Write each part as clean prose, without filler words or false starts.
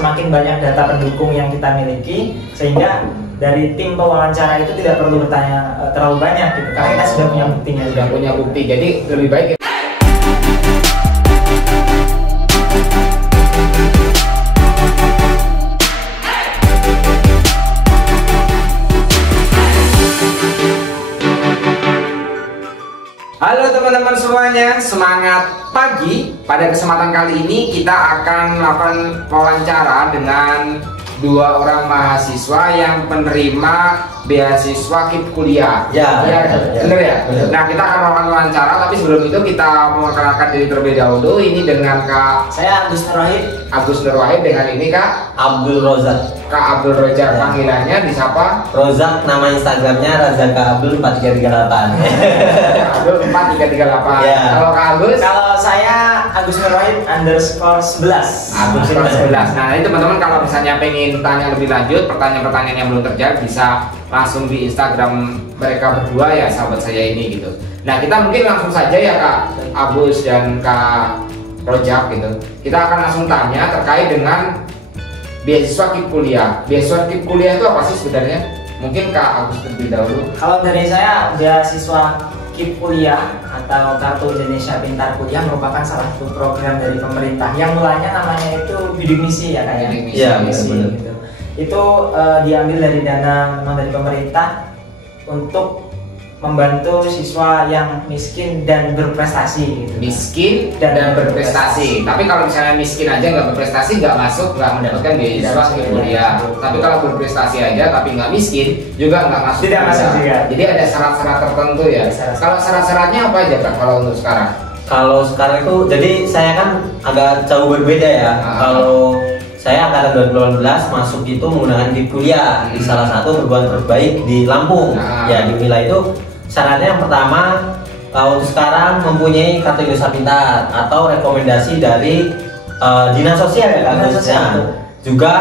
semakin banyak data pendukung yang kita miliki, sehingga dari tim pewawancara itu tidak perlu bertanya terlalu banyak gitu, karena kita sudah punya buktinya. Sudah punya bukti, jadi lebih baik. Halo teman-teman semuanya, semangat pagi. Pada kesempatan kali ini kita akan melakukan wawancara dengan dua orang mahasiswa yang penerima beasiswa KIP kuliah. Ya, bener ya? Bener. Nah, kita akan melakukan wawancara, tapi sebelum itu kita memperkenalkan diri terlebih dahulu. Ini dengan Saya Agus Nurwahid. Agus Nurwahid, dengan ini Kak Abdul Rozak. Kak Abdul Rozak, panggilannya disapa Rozak, nama Instagramnya Razaka Abdul 4338. Abdul 4338. Ya. Kalau Kak Agus? Kalau saya Agus Nurwahid _11. Agus 11. Nah, ini teman-teman kalau misalnya pengen tanya lebih lanjut, pertanyaan-pertanyaan yang belum terjawab bisa langsung di Instagram mereka berdua ya, sahabat saya ini gitu. Nah, kita mungkin langsung saja ya Kak Agus dan Kak Rojak gitu. Kita akan langsung tanya terkait dengan beasiswa KIP kuliah. Beasiswa KIP kuliah itu apa sih sebenarnya? Mungkin Kak Agus terlebih dahulu. Kalau dari saya, beasiswa KIP kuliah atau Kartu Indonesia Pintar Kuliah merupakan salah satu program dari pemerintah yang mulanya namanya itu bidik misi ya kayaknya. Iya, benar. Gitu. Itu diambil dari dana memang dari pemerintah untuk membantu siswa yang miskin dan berprestasi gitu. Miskin dan berprestasi. Tapi kalau misalnya miskin aja nggak berprestasi, nggak masuk, nggak mendapatkan beasiswa KIP kuliah. Tapi kalau berprestasi aja tapi nggak miskin juga nggak masuk. Tidak masuk juga. Jadi ada syarat-syarat tertentu ya. Kalau syarat-syaratnya apa aja Kak kalau untuk sekarang? Kalau sekarang itu, jadi saya kan agak jauh berbeda ya. Kalau saya angkatan 2018 masuk itu menggunakan KIP kuliah di salah satu perguruan terbaik di Lampung. Ya, di wilayah itu syaratnya yang pertama untuk sekarang mempunyai kartu Indonesia Pintar atau rekomendasi dari dinas sosial ya Kak. Juga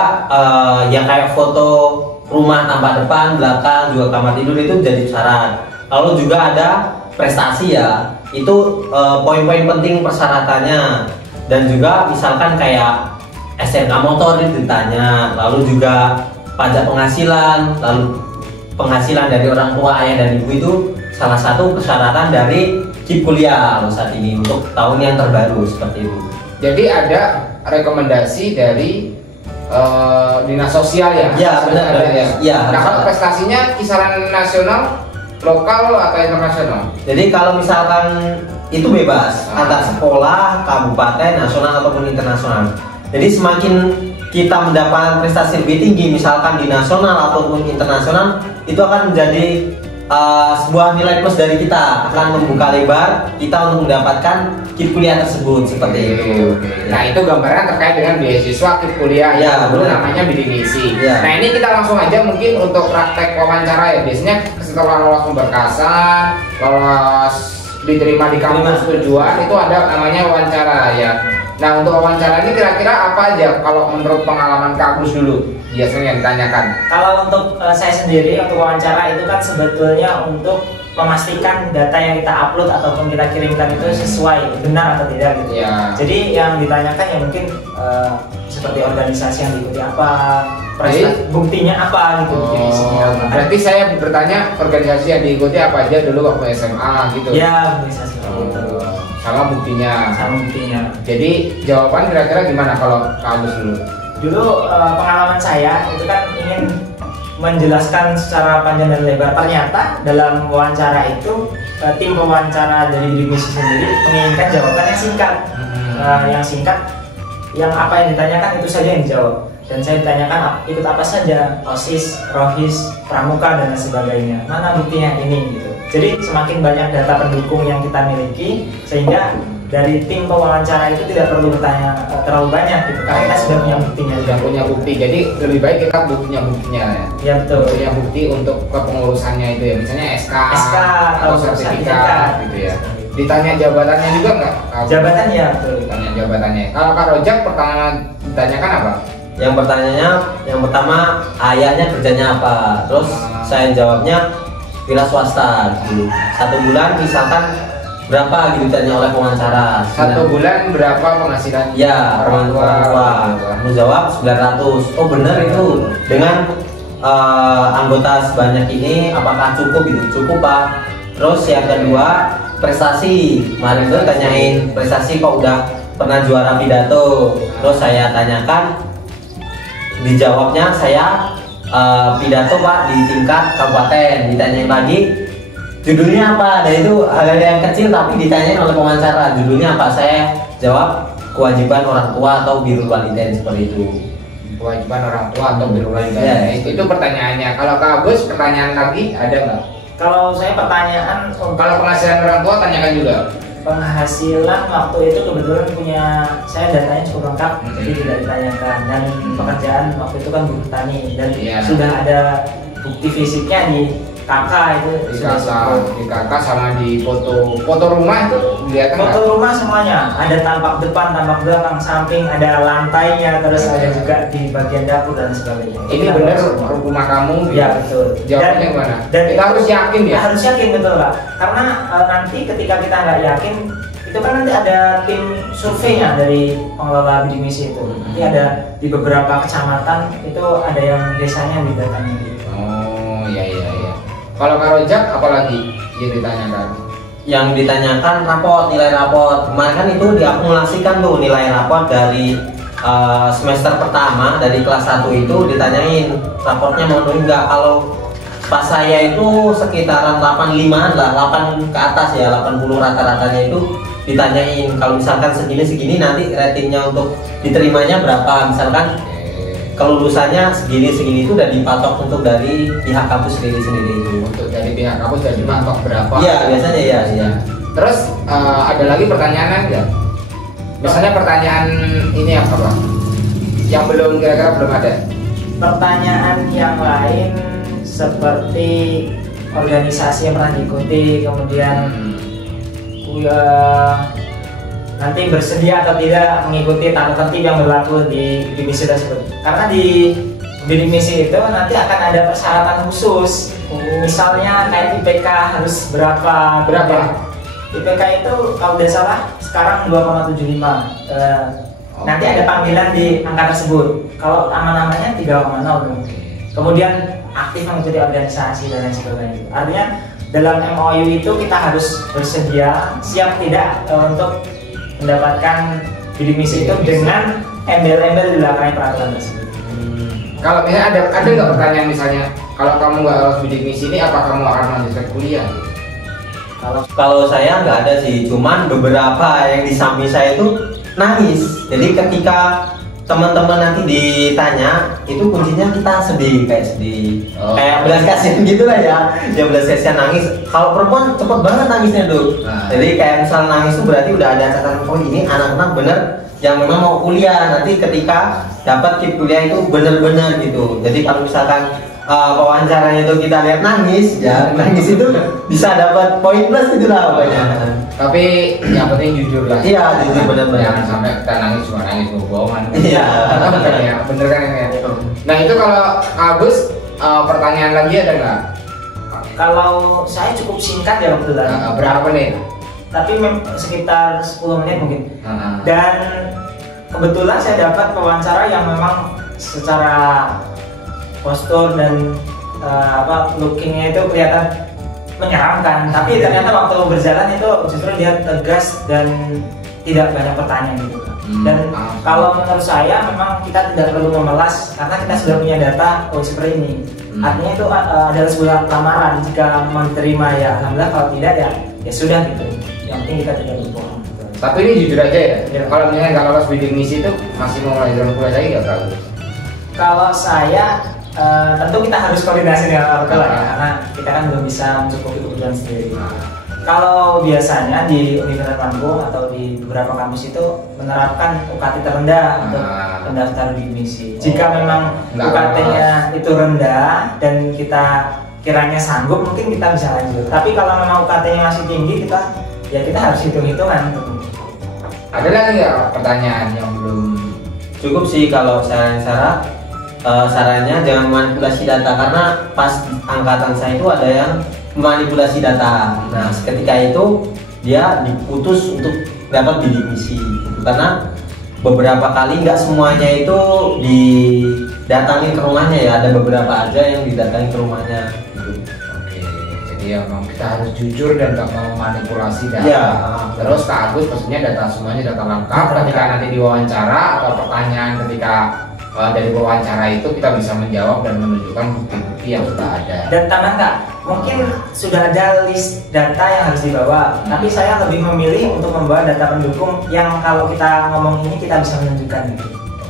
yang kayak foto rumah tampak depan, belakang, juga kamar tidur itu jadi syarat. Lalu juga ada prestasi ya, itu poin-poin penting persyaratannya. Dan juga misalkan kayak SMK motor itu ditanya, lalu juga pajak penghasilan, lalu penghasilan dari orang tua, ayah dan ibu itu salah satu persyaratan dari KIP kuliah loh saat ini untuk tahun yang terbaru seperti itu. Jadi ada rekomendasi dari dinas sosial ya? Ya, benar. Ya. Nah, kalau prestasinya kisaran nasional, lokal atau internasional? Jadi kalau misalkan itu bebas antar sekolah, kabupaten, nasional ataupun internasional. Jadi semakin kita mendapatkan prestasi lebih tinggi, misalkan di nasional ataupun internasional, itu akan menjadi sebuah nilai plus dari kita, akan membuka lebar kita untuk mendapatkan KIP kuliah tersebut seperti itu. Nah, itu gambaran terkait dengan beasiswa KIP kuliah Ya, dulu benar. namanya bidik misi. Ya. Nah, ini kita langsung aja mungkin untuk praktek wawancara ya. Biasanya setelah lolos pemberkasan, lolos diterima di kampus tujuan, itu ada namanya wawancara ya. Nah, untuk wawancara ini kira-kira apa aja kalau menurut pengalaman Kak Agus dulu biasanya yang ditanyakan? Kalau untuk saya sendiri, untuk wawancara itu kan sebetulnya untuk memastikan data yang kita upload ataupun kita kirimkan itu sesuai, benar atau tidak gitu. Ya. Jadi yang ditanyakan ya mungkin seperti organisasi yang diikuti apa, buktinya apa gitu. Berarti saya bertanya organisasi yang diikuti apa aja dulu waktu SMA gitu. Ya, organisasi seperti itu. Sama buktinya. Sama buktinya. Jadi jawaban kira-kira gimana kalau Kak Agus dulu? Dulu pengalaman saya itu kan ingin menjelaskan secara panjang dan lebar. Ternyata dalam wawancara itu tim wawancara dari bidik misi sendiri menginginkan jawaban yang singkat. Yang singkat, yang apa yang ditanyakan itu saja yang dijawab. Dan saya ditanyakan ikut apa saja, OSIS, ROHIS, Pramuka dan lain sebagainya. Mana buktinya ini gitu. Jadi semakin banyak data pendukung yang kita miliki, sehingga dari tim pewawancara itu tidak perlu bertanya terlalu banyak gitu, karena kita sudah punya buktinya. Sudah punya bukti, jadi lebih baik kita punya buktinya ya. Ya betul. Punya bukti untuk kepengurusannya itu ya, misalnya SK atau sertifikat gitu ya. Ditanya jabatannya juga nggak? Jabatan ya betul. Ditanya jabatannya. Kalau Kak Rojak pertanyaan ditanyakan apa? Yang pertanyaannya, yang pertama ayahnya kerjanya apa, terus saya jawabnya wira swasta dulu. 1 bulan misalkan berapa gitu ditanya oleh pewawancara. 1 bulan berapa penghasilan? Ya, orang tua. Aku jawab 900. Oh benar itu. Dengan anggota sebanyak ini apakah cukup gitu? Cukup Pak. Terus yang kedua prestasi. Kemarin itu tanyain prestasi kok udah pernah juara pidato. Terus saya tanyakan, dijawabnya saya pidato Pak di tingkat kabupaten. Ditanyain lagi judulnya apa? Dan itu hal yang kecil tapi ditanyain oleh pewawancara. Judulnya apa? Saya jawab kewajiban orang tua atau birrul walidain, seperti itu. Kewajiban orang tua atau birrul walidain. Ya, itu pertanyaannya. Kalau Kak Agus pertanyaan lagi ada nggak? Kalau saya pertanyaan, Kalau penghasilan orang tua tanyakan juga. penghasilan waktu itu kebetulan punya saya datanya cukup lengkap, jadi tidak ditanyakan. Dan pekerjaan waktu itu kan buruh tani dan sudah ada bukti fisiknya di kakak itu. Di kakak sama di foto rumah itu kelihatan. Foto rumah semuanya ada, tampak depan, tampak belakang, samping, ada lantainya, terus ada juga di bagian dapur dan sebagainya. Ini benar rumah kamu? Ya betul. Jawabannya gimana? Dan kita harus yakin ya? Harus yakin, betul Pak. Karena nanti ketika kita nggak yakin, itu kan nanti ada tim surveinya dari pengelola bidik misi itu. Nanti ada di beberapa kecamatan itu ada yang desanya didatangi. Oh iya. Kalau Kak Rojak apalagi yang ditanyakan? Yang ditanyakan raport, nilai raport. Kemarin kan itu diakumulasikan tuh nilai raport dari semester pertama, dari kelas 1 itu ditanyain raportnya memenuhi enggak. Kalau pas saya itu sekitaran 85 lah, 8 ke atas ya, 80 rata-ratanya itu ditanyain kalau misalkan segini nanti ratingnya untuk diterimanya berapa, misalkan kelulusannya segini itu udah dipatok untuk dari pihak kampus sendiri itu. Untuk dari pihak kampus udah dipatok berapa? Iya biasanya ya. Terus ada lagi pertanyaan enggak? Misalnya pertanyaan ini apa Pak? Yang kira-kira belum ada. Pertanyaan yang lain seperti organisasi yang pernah diikuti, kemudian nanti bersedia atau tidak mengikuti tata tertib yang berlaku di bidik misi tersebut. Karena di bidik misi itu nanti akan ada persyaratan khusus. Misalnya kayak IPK harus berapa? IPK itu kalau tidak salah sekarang 2,75. Nanti ada panggilan di angka tersebut. Kalau nama-namanya 3,0. Kemudian aktif mengikuti organisasi dan lain sebagainya. Artinya dalam MOU itu kita harus bersedia, siap tidak untuk mendapatkan bidik misi itu dengan embel-embel di belakangnya peraturan tersebut. Kalau misalnya ada nggak pertanyaan misalnya, kalau kamu nggak lolos bidik misi ini, apa kamu akan melanjutkan kuliah? Kalau saya nggak ada sih, cuman beberapa yang di samping saya itu nangis. Jadi ketika teman-teman nanti ditanya, itu kuncinya kita sedih, kayak belas kasihan gitulah ya belas kasihan nangis. Kalau perempuan cepet banget nangisnya tuh. Jadi kayak misal nangis itu berarti udah ada catatan, oh ini anak-anak bener yang memang mau kuliah, nanti ketika dapat kip kuliah itu bener-bener gitu. Jadi kalau misalkan wawancaranya itu kita lihat nangis itu bisa dapat poin plus gitu lah pokoknya. Tapi yang penting jujur lah. Iya, jujur benar-benar. Jangan sampai kita nangis cuma nangis bohongan. Iya. Bener kan ya. Nah itu kalau Agus pertanyaan lagi ada nggak? Kalau saya cukup singkat ya kebetulan. Berapa menit? Tapi sekitar 10 menit mungkin. Dan kebetulan saya dapat wawancara yang memang secara postur dan lookingnya itu kelihatan menyeramkan, tapi ternyata waktu berjalan itu justru dia tegas dan tidak banyak pertanyaan gitu. Dan kalau menurut saya memang kita tidak perlu memelas karena kita sudah punya data seperti ini. Artinya itu adalah sebuah lamaran, jika mau diterima ya alhamdulillah, kalau tidak ya sudah gitu. Yang penting kita tidak berbohong. Tapi ini jujur aja ya. Kalau misalnya nggak lolos bidik misi itu masih mau melanjutkan kuliah lagi nggak Kak? Kalau saya tentu kita harus koordinasi dengan orang tua ya, karena kita kan belum bisa mencukupi kebutuhan sendiri. Kalau biasanya di Universitas Lampung atau di beberapa kampus itu menerapkan UKT terendah untuk pendaftar bidik misi. Jika memang UKT-nya itu rendah dan kita kiranya sanggup, mungkin kita bisa lanjut. Tapi kalau memang UKT-nya masih tinggi, kita harus hitung-hitungan. Ada lagi nggak pertanyaan yang belum? Cukup sih kalau sarannya jangan manipulasi data, karena pas angkatan saya itu ada yang manipulasi data. Nah ketika itu dia diputus untuk dapat bidik misi gitu. Karena beberapa kali nggak semuanya itu didatangin ke rumahnya ya, ada beberapa aja yang didatangin ke rumahnya gitu. Oke, jadi ya memang kita harus jujur dan nggak mau manipulasi data. Iya. Terus Kak Agus pastinya data semuanya data lengkap. Ketika nanti diwawancara atau pertanyaan ketika dari wawancara itu kita bisa menjawab dan menunjukkan bukti-bukti yang sudah ada. Dan tambah Kak, mungkin sudah ada list data yang harus dibawa, tapi saya lebih memilih untuk membawa data pendukung yang kalau kita ngomong ini kita bisa menunjukkan gitu.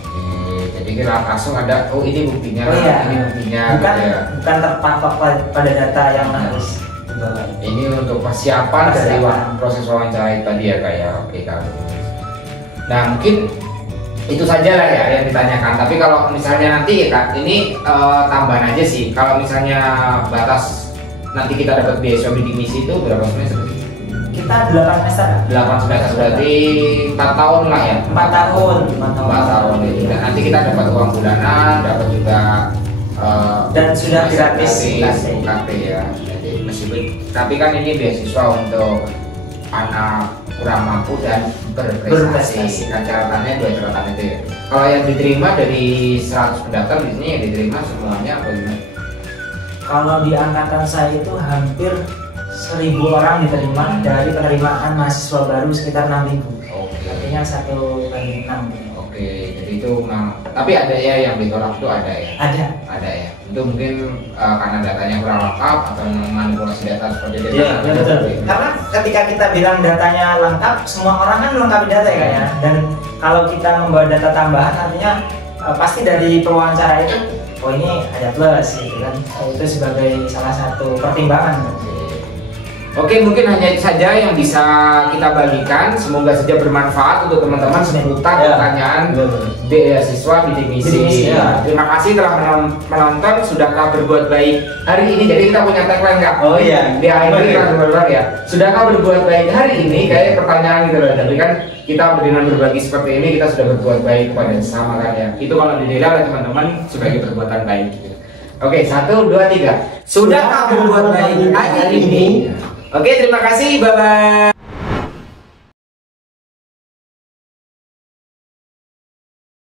Oke, jadi kita langsung ada, oh ini buktinya, Oh iya, ini buktinya. bukan gitu ya. bukan terpatok pada data yang harus dibawa. Ini untuk persiapan dari proses wawancara itu tadi ya Kak ya. Oke Kak. Nah mungkin itu saja lah ya yang ditanyakan. Tapi kalau misalnya nanti ya Kak, ini tambahan aja sih. Kalau misalnya batas nanti kita dapat beasiswa bidik misi itu berapa semester sih? Kita 8 semester. 8 semester berarti 4 tahun lah ya. 4 tahun. 4 tahun itu. Dan nanti kita dapat uang bulanan, dapat juga dan sudah gratis UKT ya. Jadi meskipun tapi kan ini beasiswa untuk anak kurang mampu dan berprestasi. Kan catatannya 2 catatan itu ya. Kalau yang diterima dari 100 pendaftar biasanya yang diterima semuanya apa gimana? Kalau di angkatan saya itu hampir 1.000 orang diterima dari penerimaan mahasiswa baru sekitar 6.000. Oke. Artinya 1/6. Oke, jadi itu memang. Tapi ada ya yang ditolak itu ada ya. Ada Ya. Itu mungkin karena datanya kurang lengkap atau manipulasi data seperti itu. Iya, betul. Karena ketika kita bilang datanya lengkap, semua orang kan melengkapi data ya Kak ya. Dan kalau kita membawa data tambahan artinya pasti dari pewawancara itu, oh ini ada plus gitu kan. Itu sebagai salah satu pertimbangan. Oke, mungkin hanya itu saja yang bisa kita bagikan. Semoga saja bermanfaat untuk teman-teman seputar pertanyaan beasiswa bidik misi. Ya. Terima kasih telah menonton. Sudahkah berbuat baik hari ini? Jadi kita punya tagline Kak. Oh iya. Di akhir kita berbagi ya. Sudahkah berbuat baik hari ini? Kayak pertanyaan gitu loh. Tapi kan kita dengan berbagi seperti ini kita sudah berbuat baik kepada sesama kan ya. Itu kalau dinilai oleh teman-teman sebagai perbuatan baik. Gitu. Oke, 1, 2, 3. Sudahkah berbuat baik hari ini? Oke, terima kasih. Bye bye.